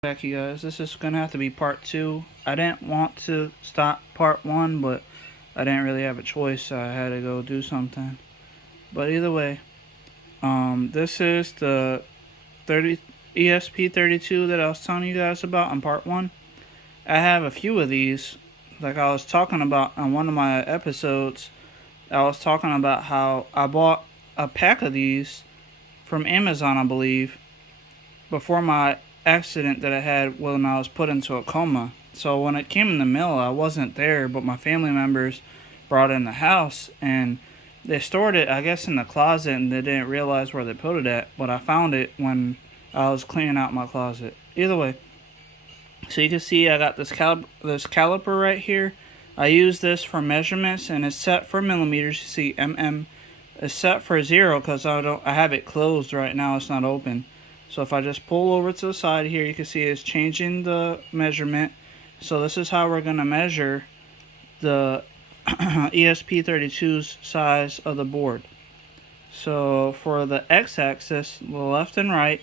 Back, you guys. This is gonna have to be part 2. I didn't want to stop part 1, but I didn't really have a choice, so I had to go do something. But either way, this is the esp32 that I was telling you guys about in part 1. I have a few of these, like I was talking about on one of my episodes. I was talking about how I bought a pack of these from Amazon, I believe, before my accident that I had when I was put into a coma. So when it came in the mail, I wasn't there, but my family members brought it in the house, and they stored it, I guess, in the closet, and they didn't realize where they put it at. But I found it when I was cleaning out my closet. Either way, so you can see I got this caliper right here. I use this for measurements, and it's set for millimeters. You see, is set for 0 because I have it closed right now. It's not open. So if I just pull over to the side here, you can see it's changing the measurement. So this is how we're going to measure the ESP32's size of the board. So for the x-axis, the left and right,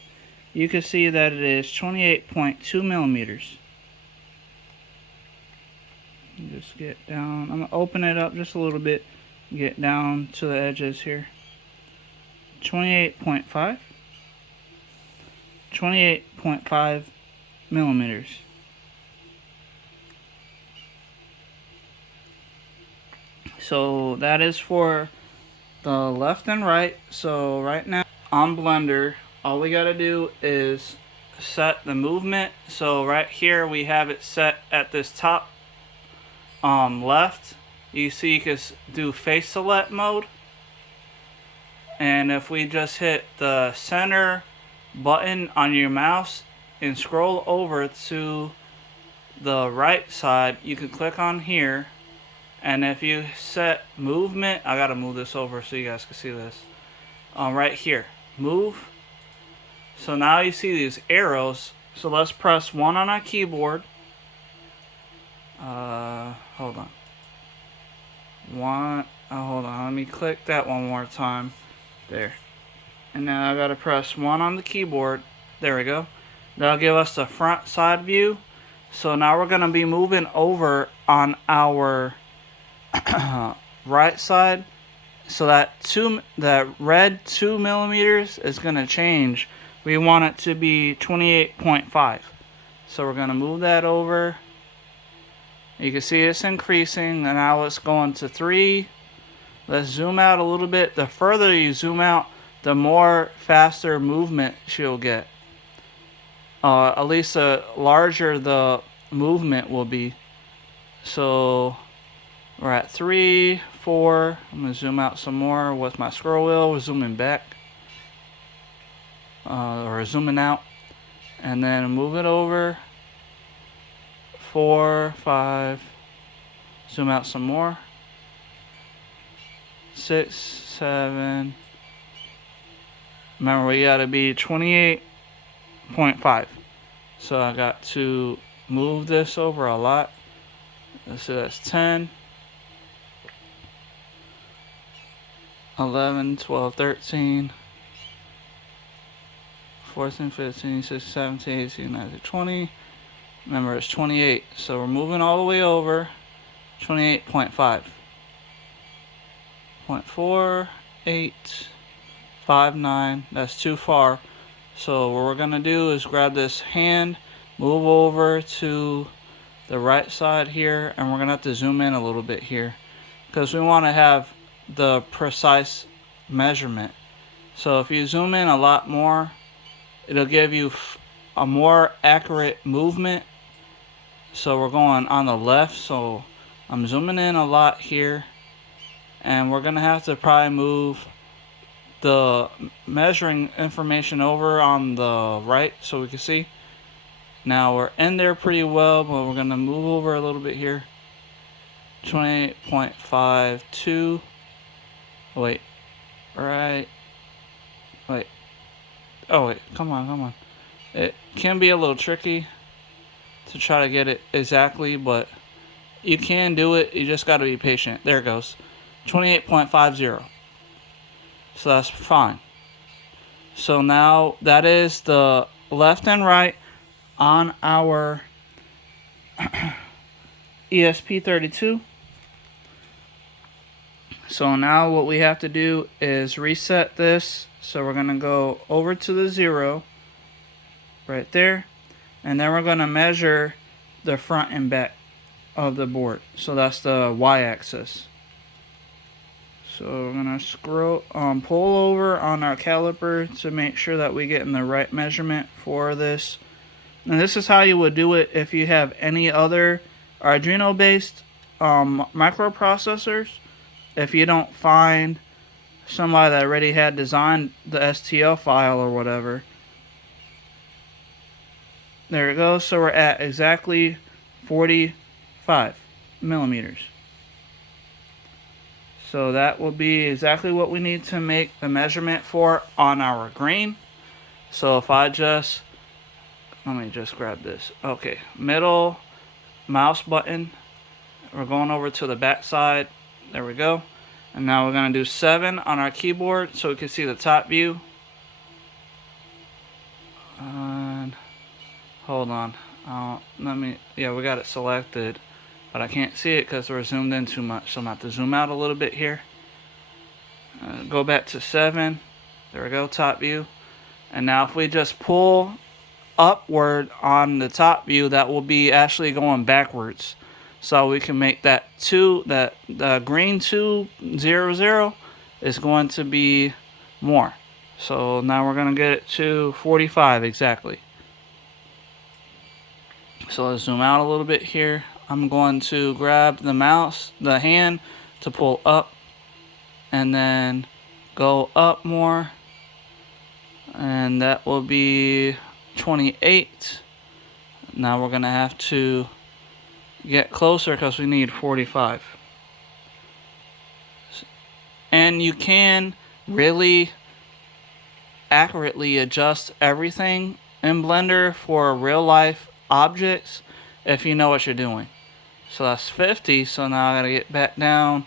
you can see that it is 28.2 millimeters. Just get down. I'm going to open it up just a little bit. Get down to the edges here. 28.5. 28.5 millimeters. So that is for the left and right. So right now on Blender, all we gotta do is set the movement. So right here we have it set at this top left. You see you can do face select mode, and if we just hit the center button on your mouse and scroll over to the right side, you can click on here, and if you set movement, I gotta move this over so you guys can see this, right here, move. So now you see these arrows. So let's press 1 on our keyboard. Hold on. Hold on, let me click that one more time. There. And now I gotta press 1 on the keyboard. There we go. That'll give us the front side view. So now we're gonna be moving over on our right side. So that red 2 millimeters is gonna change. We want it to be 28.5. So we're gonna move that over. You can see it's increasing, and now it's going to 3. Let's zoom out a little bit. The further you zoom out, the more faster movement she'll get. At least the larger the movement will be. So we're at 3, 4. I'm going to zoom out some more with my scroll wheel. We're zooming back. Or zooming out. And then move it over. 4, 5. Zoom out some more. 6, 7. Remember, we gotta be 28.5. So I got to move this over a lot. So that's 10, 11, 12, 13, 14, 15, 16, 17, 18, 19, 20. Remember, it's 28. So we're moving all the way over. 28.5. 0.4, 8, 5, 9. That's too far. So what we're gonna do is grab this hand, move over to the right side here, and we're gonna have to zoom in a little bit here because we want to have the precise measurement. So if you zoom in a lot more, it'll give you a more accurate movement. So we're going on the left, so I'm zooming in a lot here, and we're gonna have to probably move the measuring information over on the right so we can see. Now we're in there pretty well, but we're gonna move over a little bit here. 28.52. Wait. Right. Wait. Oh wait, come on. It can be a little tricky to try to get it exactly, but you can do it. You just got to be patient. There it goes. 28.50. So that's fine. So now that is the left and right on our esp32. So now what we have to do is reset this. So we're going to go over to the 0 right there, and then we're going to measure the front and back of the board. So that's the y-axis. So we're going to scroll, pull over on our caliper to make sure that we get in the right measurement for this. And this is how you would do it if you have any other Arduino based microprocessors. If you don't find somebody that already had designed the STL file or whatever. There it goes. So we're at exactly 45 millimeters. So that will be exactly what we need to make the measurement for on our green. So if I just, let me just grab this. Okay, middle mouse button. We're going over to the back side. There we go. And now we're going to do 7 on our keyboard so we can see the top view. And hold on. Yeah, we got it selected, but I can't see it because we're zoomed in too much. So I'm going to have to zoom out a little bit here. Go back to 7. There we go, top view. And now if we just pull upward on the top view, that will be actually going backwards. So we can make that 2, that the green 200 is going to be more. So now we're going to get it to 45 exactly. So let's zoom out a little bit here. I'm going to grab the mouse, the hand, to pull up and then go up more. And that will be 28. Now we're going to have to get closer because we need 45. And you can really accurately adjust everything in Blender for real life objects if you know what you're doing. So that's 50, so now I gotta get back down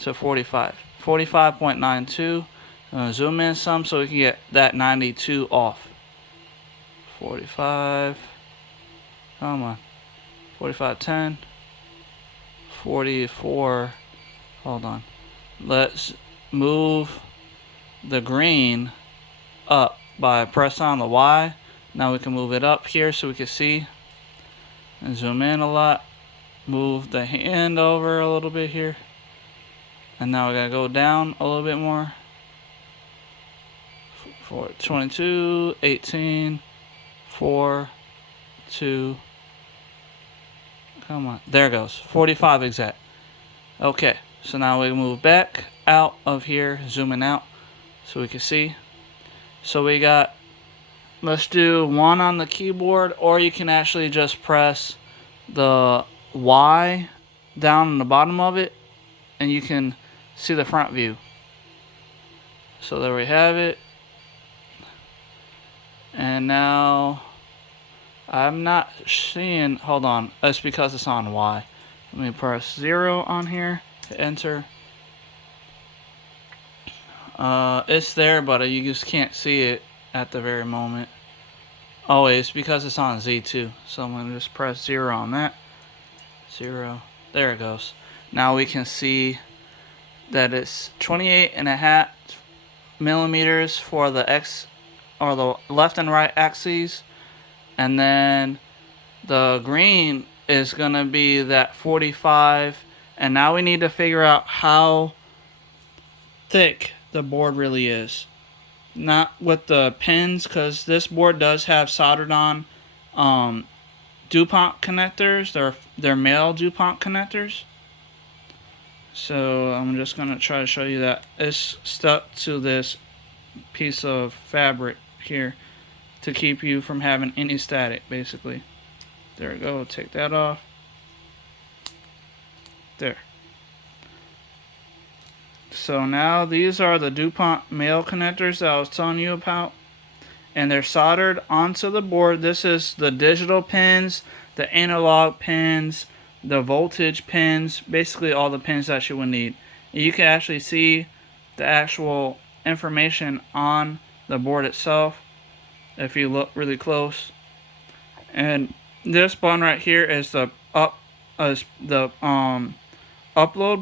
to 45. 45.92. I'm gonna zoom in some so we can get that 92 off. 45. Come on. 45.10. 44. Hold on. Let's move the green up by pressing on the Y. Now we can move it up here so we can see. And zoom in a lot. Move the hand over a little bit here. And now we gotta go down a little bit more. 22, 18, 4, 2. Come on. There it goes. 45 exact. Okay. So now we move back out of here, zooming out so we can see. So we got, let's do 1 on the keyboard, or you can actually just press the Y down on the bottom of it and you can see the front view. So there we have it. And now I'm not seeing, hold on, it's because it's on Y. Let me press 0 on here, enter. It's there, but you just can't see it at the very moment. Oh, it's because it's on Z too. So I'm gonna just press 0 on that. 0. There it goes. Now we can see that it's 28.5 millimeters for the X, or the left and right axes, and then the green is gonna be that 45. And now we need to figure out how thick the board really is. Not with the pins, because this board does have soldered on DuPont connectors. They're male DuPont connectors. So I'm just gonna try to show you that it's stuck to this piece of fabric here to keep you from having any static, basically. There we go. Take that off. There. So now these are the DuPont male connectors that I was telling you about, and they're soldered onto the board. This is the digital pins, the analog pins, the voltage pins, basically all the pins that you would need. You can actually see the actual information on the board itself if you look really close. And this button right here is the upload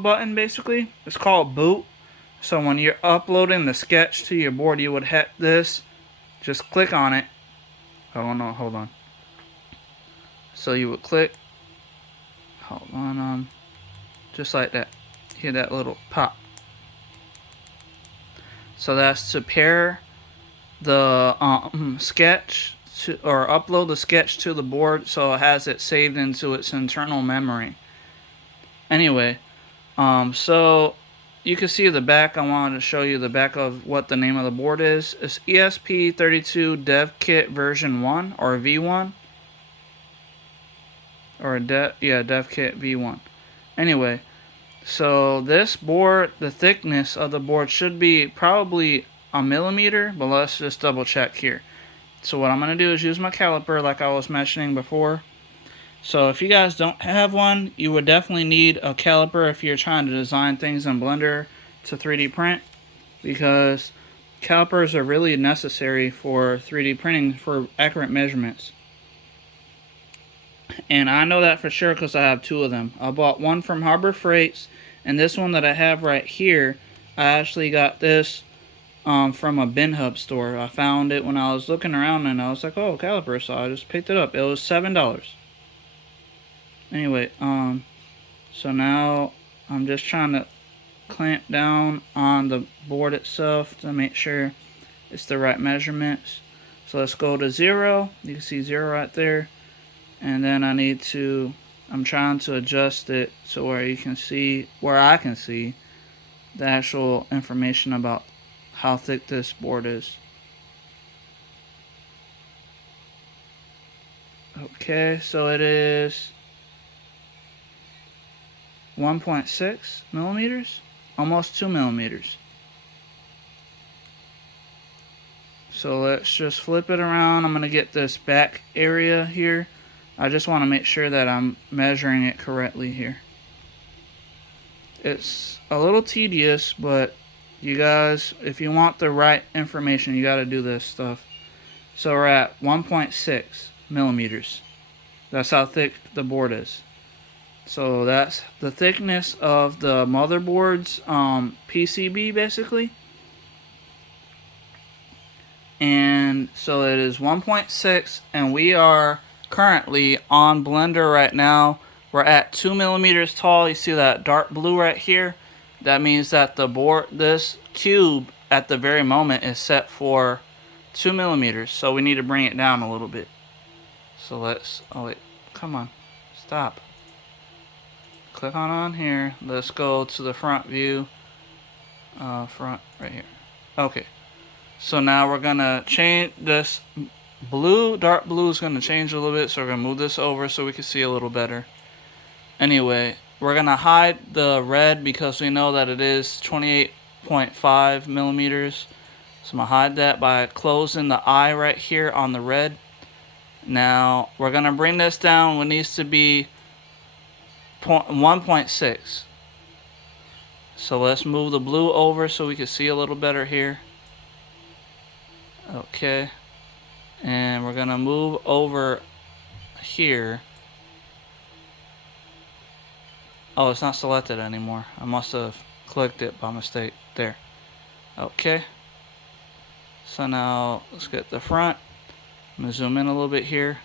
button. Basically, it's called boot. So when you're uploading the sketch to your board, you would hit this. Just click on it. Oh no, hold on. So you would click. Hold on, just like that. Hear that little pop. So that's to pair the sketch to, or upload the sketch to the board, so it has it saved into its internal memory. Anyway, so you can see the back. I wanted to show you the back of what the name of the board is. It's esp32 Dev Kit version 1 or V1 or Dev Kit V1. Anyway, so this board, the thickness of the board should be probably a millimeter, but let's just double check here. So what I'm going to do is use my caliper like I was mentioning before. So if you guys don't have one, you would definitely need a caliper if you're trying to design things in Blender to 3D print, because calipers are really necessary for 3D printing for accurate measurements. And I know that for sure because I have two of them. I bought one from Harbor Freights, and this one that I have right here, I actually got this from a bin hub store. I found it when I was looking around and I was like, oh, caliper, so I just picked it up. It was $7. Anyway, so now I'm just trying to clamp down on the board itself to make sure it's the right measurements. So let's go to 0. You can see 0 right there. And then I'm trying to adjust it so where I can see the actual information about how thick this board is. Okay, so it is 1.6 millimeters, almost 2 millimeters. So let's just flip it around. I'm going to get this back area here. I just want to make sure that I'm measuring it correctly here. It's a little tedious, but you guys, if you want the right information, you got to do this stuff. So we're at 1.6 millimeters. That's how thick the board is. So that's the thickness of the motherboard's PCB basically. And so it is 1.6, and we are currently on Blender right now. We're at 2 millimeters tall. You see that dark blue right here? That means that the board, this cube at the very moment, is set for 2 millimeters. So we need to bring it down a little bit. So let's, oh wait, come on, stop. Click on here. Let's go to the front view. Front right here. Okay. So now we're gonna change this blue, dark blue is gonna change a little bit. So we're gonna move this over so we can see a little better. Anyway, we're gonna hide the red because we know that it is 28.5 millimeters. So I'm gonna hide that by closing the eye right here on the red. Now we're gonna bring this down. It needs to be 1.6. So let's move the blue over so we can see a little better here. Okay, and we're gonna move over here. Oh, it's not selected anymore. I must have clicked it by mistake. There. Okay, so now let's get the front. I'm gonna zoom in a little bit here.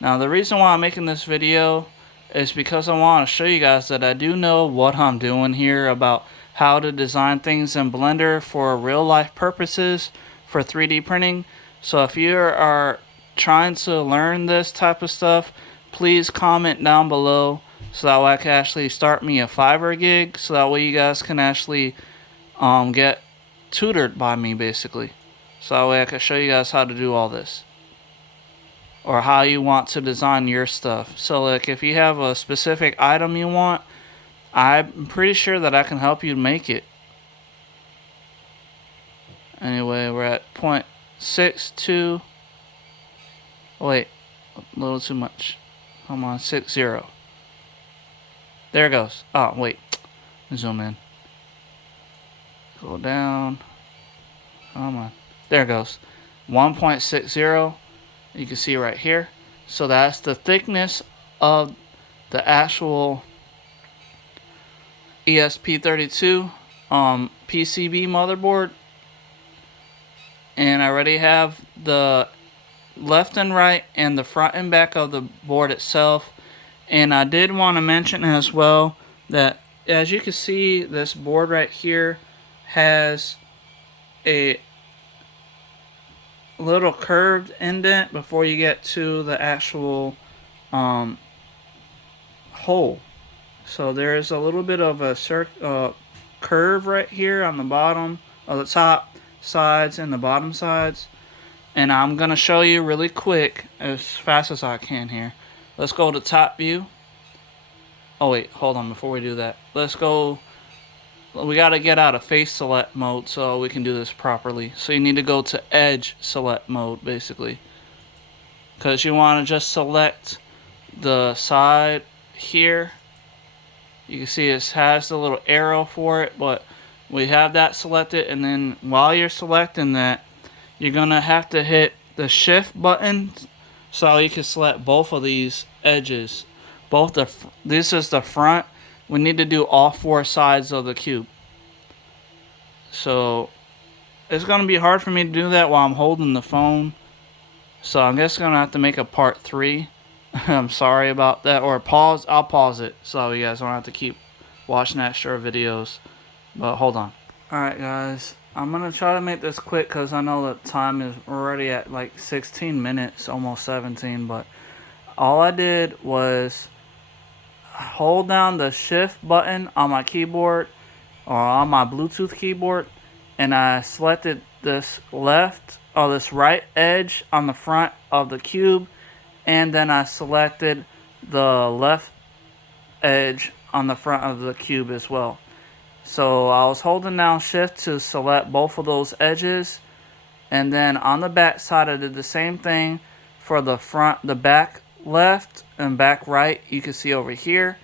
Now the reason why I'm making this video is because I want to show you guys that I do know what I'm doing here about how to design things in Blender for real life purposes for 3D printing. So if you are trying to learn this type of stuff, please comment down below so that way I can actually start me a Fiverr gig, so that way you guys can actually get tutored by me basically. So that way I can show you guys how to do all this, or how you want to design your stuff. So like if you have a specific item you want, I'm pretty sure that I can help you make it. Anyway, we're at 0.62. Wait, a little too much. Come on, 60. There it goes. Oh, wait. Zoom in. Go down. Come on. There it goes. 1.60. You can see right here. So that's the thickness of the actual esp32 PCB motherboard. And I already have the left and right and the front and back of the board itself. And I did want to mention as well that, as you can see, this board right here has a little curved indent before you get to the actual hole. So there is a little bit of a curve right here on the bottom of the top sides and the bottom sides. And I'm going to show you really quick, as fast as I can here. Let's go to top view. Oh wait, hold on, before we do that. Let's go, we got to get out of face select mode so we can do this properly. So you need to go to edge select mode, basically. Because you want to just select the side here. You can see it has the little arrow for it, but we have that selected. And then while you're selecting that, you're going to have to hit the shift button so you can select both of these edges. This is the front. We need to do all four sides of the cube. So it's going to be hard for me to do that while I'm holding the phone. So I'm just going to have to make a part 3. I'm sorry about that. Or pause. I'll pause it so you guys don't have to keep watching extra videos. But hold on. Alright guys, I'm going to try to make this quick because I know that time is already at like 16 minutes, almost 17. But all I did was hold down the shift button on my keyboard or on my Bluetooth keyboard, and I selected this this right edge on the front of the cube, and then I selected the left edge on the front of the cube as well. So I was holding down shift to select both of those edges, and then on the back side I did the same thing for the front, the back left and back right. You can see over here.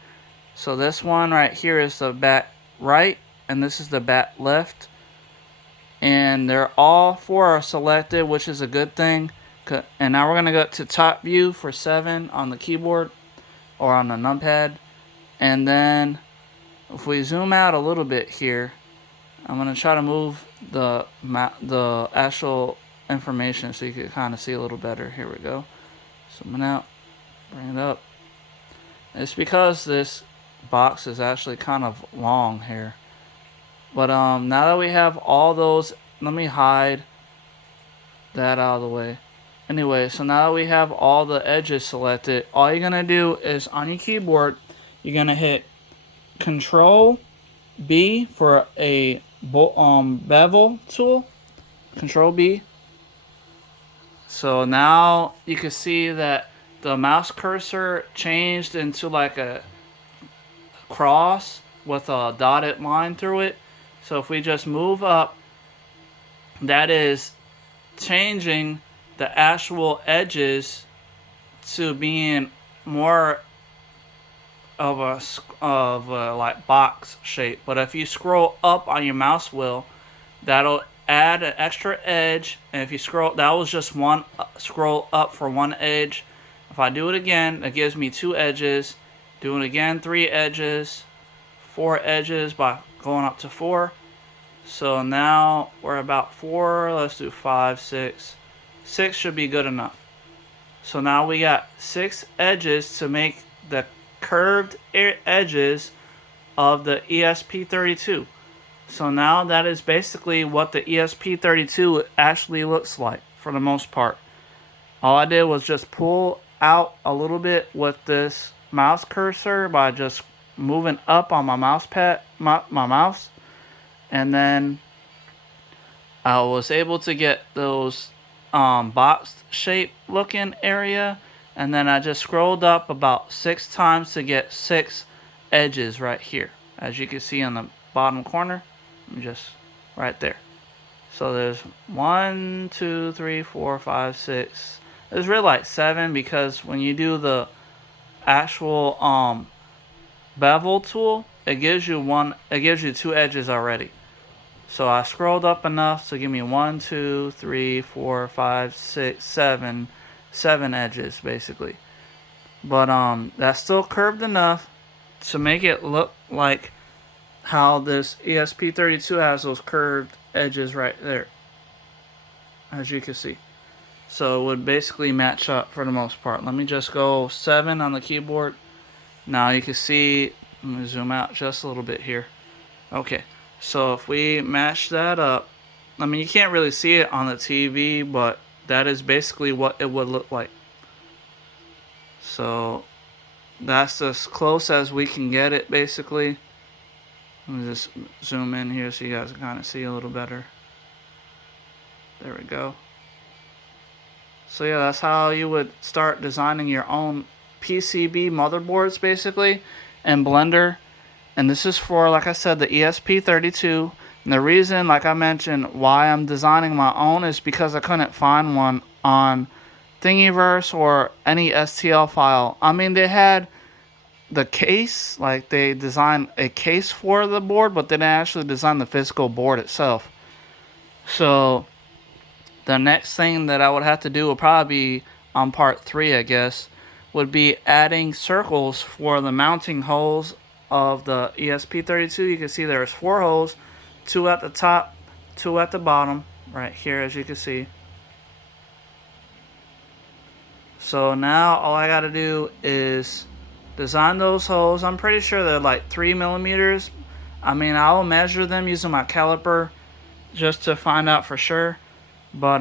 So this one right here is the back right, and this is the back left. And they're all four are selected, which is a good thing. And now we're going to go to top view for 7 on the keyboard or on the numpad. And then if we zoom out a little bit here, I'm going to try to move the actual information so you can kind of see a little better. Here we go. Zooming out, bring it up. It's because this box is actually kind of long here. But now that we have all those, let me hide that out of the way. Anyway, so now that we have all the edges selected, all you're going to do is on your keyboard, you're going to hit Control B for a bevel tool. Control B. So now you can see that the mouse cursor changed into like a cross with a dotted line through it. So if we just move up, that is changing the actual edges to being more of a like box shape. But if you scroll up on your mouse wheel, that'll add an extra edge. And if you scroll, that was just one scroll up for one edge. If I do it again, it gives me 2 edges. Do it again, 3 edges, 4 edges by going up to 4. So now we're about 4. Let's do 5, 6. 6 should be good enough. So now we got 6 edges to make the curved edges of the ESP32. So now that is basically what the ESP32 actually looks like for the most part. All I did was just pull out a little bit with this mouse cursor by just moving up on my mouse pad, my mouse, and then I was able to get those box shape looking area, and then I just scrolled up about 6 times to get 6 edges right here, as you can see on the bottom corner, just right there. So there's 1, 2, 3, 4, 5, 6. There's really like 7, because when you do the actual bevel tool, it gives you 2 edges already. So I scrolled up enough to give me 1, 2, 3, 4, 5, 6, 7 edges basically. but that's still curved enough to make it look like how this ESP32 has those curved edges right there, as you can see. So it would basically match up for the most part. Let me just go 7 on the keyboard. Now you can see, let me zoom out just a little bit here. Okay, so if we match that up, I mean, you can't really see it on the TV, but that is basically what it would look like. So that's as close as we can get it, basically. Let me just zoom in here so you guys can kind of see a little better. There we go. So yeah, that's how you would start designing your own PCB motherboards, basically, in Blender. And this is for, like I said, the ESP32. And the reason, like I mentioned, why I'm designing my own is because I couldn't find one on Thingiverse or any STL file. I mean, they had the case, like they designed a case for the board, but they didn't actually design the physical board itself. So the next thing that I would have to do would probably be on part 3, I guess, would be adding circles for the mounting holes of the ESP32. You can see there's 4 holes, 2 at the top, 2 at the bottom, right here, as you can see. So now all I gotta do is design those holes. I'm pretty sure they're like 3 millimeters. I mean, I'll measure them using my caliper just to find out for sure. But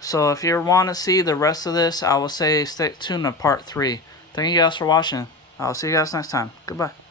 so if you want to see the rest of this, I will say stay tuned to part 3. Thank you guys for watching. I'll see you guys next time. Goodbye.